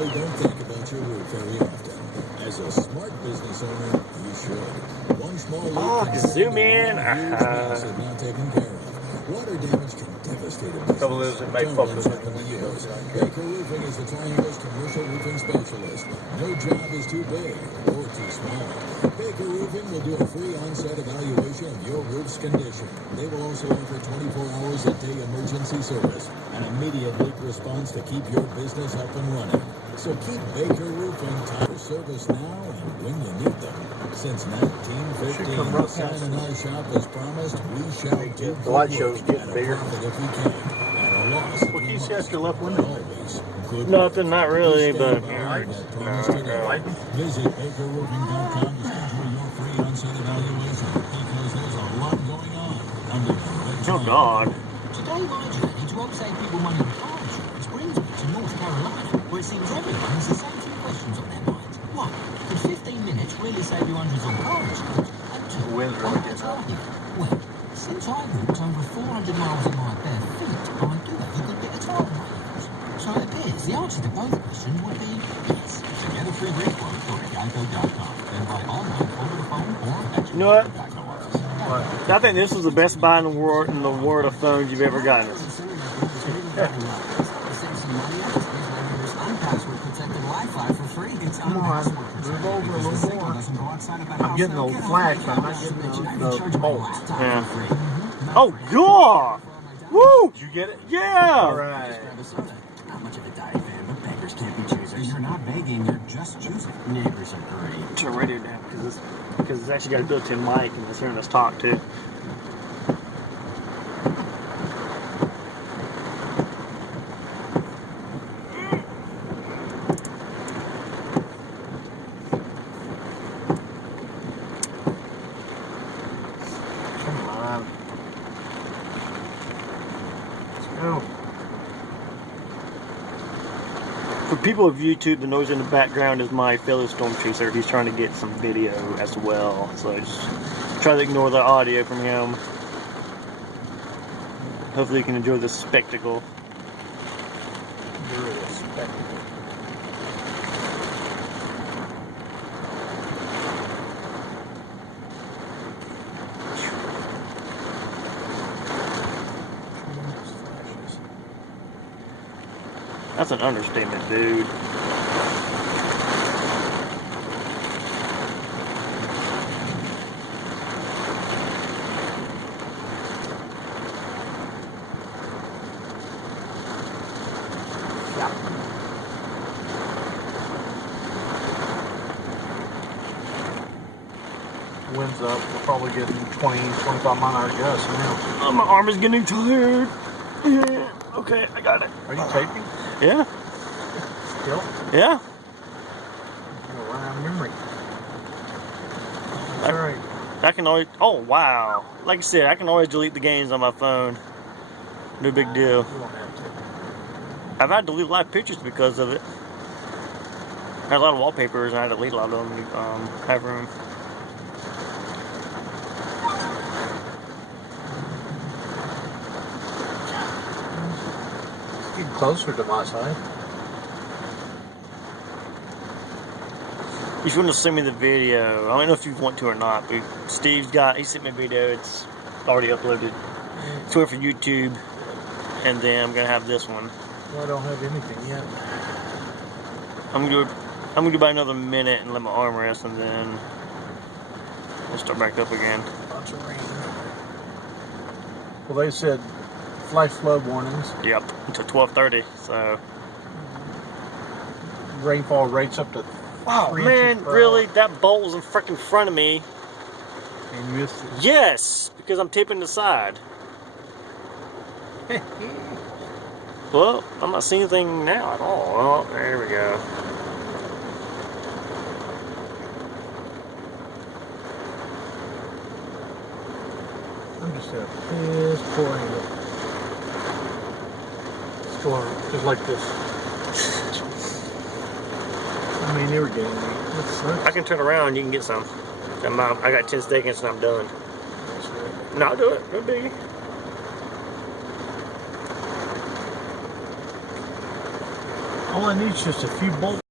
probably don't think about your roof very often. As a smart business owner, you should. One small leak can Zoom in. huge mess if not taken care of. Water damage can devastate a business. Trouble is, it may Don't focus let on the happen to windows. yours. Baker Roofing is the Triangle's commercial roofing specialist. No job is too big or too small. Baker Roofing will do a free on-site evaluation of your roof's condition. They will also offer 24 hours a day emergency service, an immediate leak response to keep your business up and running. So keep Baker Roofing time for service now and when you need them. Since 1915, the sign in our shop has promised we shall do The light show's getting at a bigger. profit if we can, at a loss if What we can you see must. out your left window? Always good Nothing, not really, but Visit BakerRoofing.com to schedule your free on-site evaluation because there's a lot going on under the oh god. Today, my journey to help save people money on car insurance brings me to North Carolina, where it seems everyone has the same two questions on their minds. One, could 15 minutes really save you hundreds on car insurance? And two, The wind's really getting up. well, since I walked over 400 miles in my bare feet, I do have a good bit of time on my hands. So it appears the answer to both questions would be yes. So get a free brief quote for Geico.com. Then buy online, over the phone, or at your You know what? Geico office. I think this was the best buy in the world of phones you've ever gotten. Come on, move over a little more. I'm getting the flash, but I'm not getting the bolt. Yeah. Oh god! Woo! Did you get it? Yeah! Alright. Not much of a diet fan, but beggars can't be choosers. You're not begging, you're just choosing. Neighbors are great. Turn radio down because it's actually got a built-in mic and it's hearing us talk too. Come on. Let's go. For people of YouTube, the noise in the background is my fellow storm chaser. He's trying to get some video as well, so just try to ignore the audio from him. Hopefully you can enjoy this spectacle. You're a spectacle. That's an understatement, dude. Wind's up. We're probably getting 20, 25 mile an hour gusts now. Oh, my arm is getting tired. Yeah. Okay, I got it. Are you taping? Yeah. Still? Yeah. You'll run out of memory. That's alright. I can always. Oh wow! Like I said, I can always delete the games on my phone. No big deal. You won't have to. I've had to delete a lot of pictures because of it. I had a lot of wallpapers, and I had to delete a lot of them. Have room. Getting closer to my side. If you want to send me the video, I don't know if you want to or not, but he sent me a video. It's already uploaded. It's for YouTube, and then I'm gonna have this one. Well, I don't have anything yet. I'm gonna do about another minute and let my arm rest, and then we'll start back up again. Bunch of rain. Well, they said flash flood warnings. Yep, until 12:30. So. Rainfall rates up to. Wow, 3 man, inches per really? hour. That bolt was in front of me. And you missed it. Yes, because I'm taping the side. Well, I'm not seeing anything now at all. Oh, there we go. I'm just at this poor angle. It's going just like this. I mean, irrigating me. That sucks. I can turn around, you can get some. I got 10 seconds and I'm done. That's right. No, I'll do it. No biggie. all I need is just a few bolts.